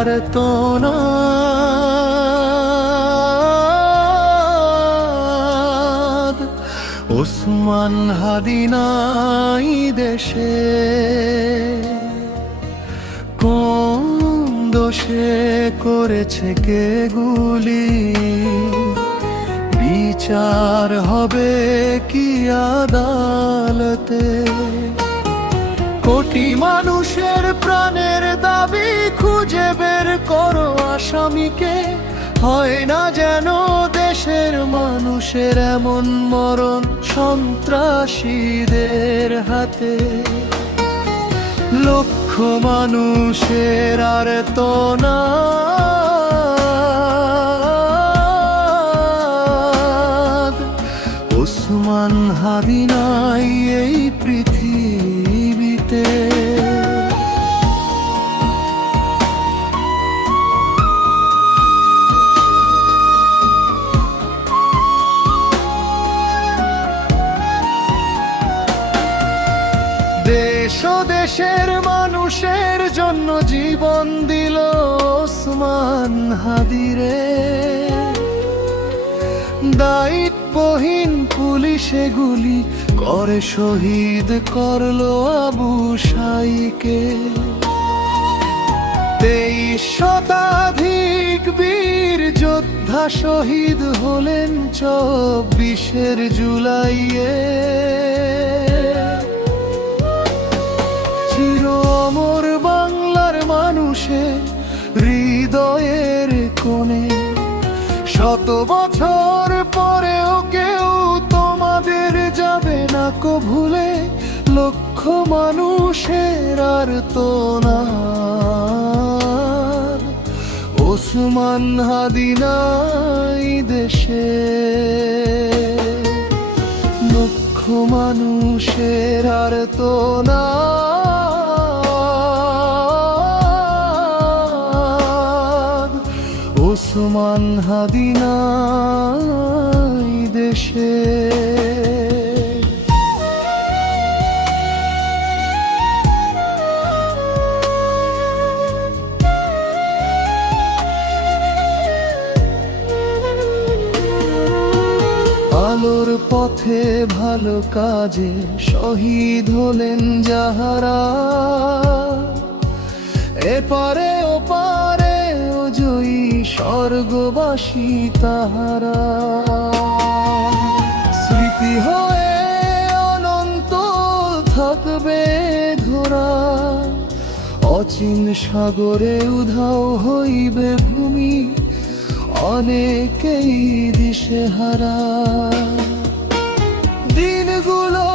আর তো না ওসমান হাদি নাই দেশে, কোন দোষে করেছে কে গুলি, বিচার হবে কি আদালতে। কোটি মানুষের প্রাণের দাবি খুঁজে বের করো আসামিকে, হয় না যেন দেশের মানুষের এমন মরণ সন্ত্রাসীদের হাতে। লক্ষ মানুষের আর তো না ওসমান হাদি নাই এই পৃথিবীতে। দেশ ও দেশের মানুষের জন্য জীবন দিল ওসমান হাদি রে, দায়িত্বহীন পুলিশে গুলি করে শহীদ করলো আবু সাইকে। 23 শতাধিক বীর যোদ্ধা শহীদ হলেন 24 জুলাইয়ে। চির অমর বাংলার মানুষের হৃদয়ের কোণে, শত বছর পরেও কেউ তোমাদের যাবে না কো ভুলে। লক্ষ মানুষের আর তো না ওসমান হাদি নাই দেশে, লক্ষ মানুষের আর তো না ওসমান হাদি নাই দেশে। আলোর পথে ভালো কাজে শহীদ হলেন যাহারা, এপারে ওপারে জয়ী স্বর্গবাসী তাহারা। স্মৃতি হয়ে অনন্ত থাকবে ধরা, অচিন সাগরে উধাও হইবে ভূমি অনেকেই দিশেহারা। দিনগুলো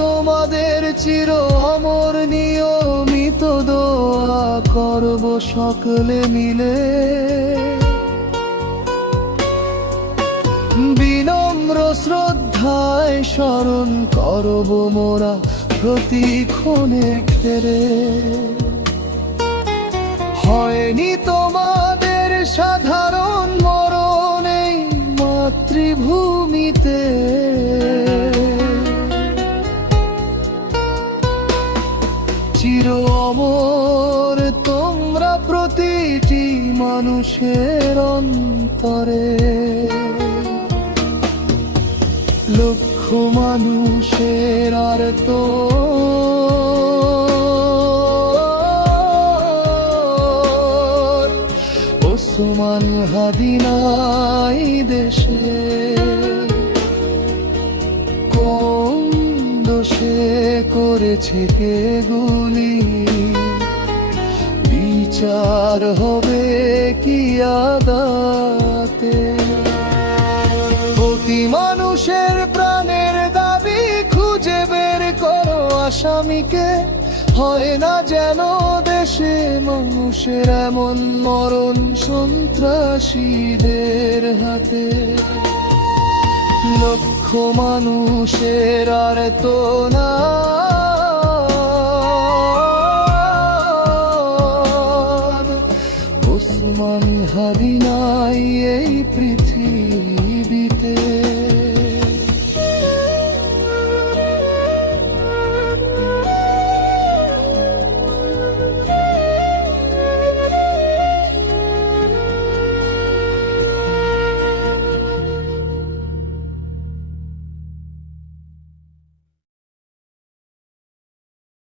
তোমাদের চির অমর, নিয়মিত দোয়া করব সকলে মিলে। বিনম্র শ্রদ্ধায় স্মরণ করব মোরা প্রতিক্ষণে ফেরে। হয়নি তোমাদের সাধারণ মরণ এই মাতৃভূমিতে, চির অমর তোমরা প্রতিটি মানুষের অন্তরে। লক্ষ মানুষের আর তো ওসমান হাদি নাই দেশে, কোন দোষে করেছে কে গুলি, বিচার হবে কি আদালতে। প্রতি মানুষের প্রাণের দাবি খুঁজে বের করো আসামিকে, হয় না যেন দেশে মানুষের এমন মরণ সন্ত্রাসীদের হাতে। লক্ষ মানুষের আর তো না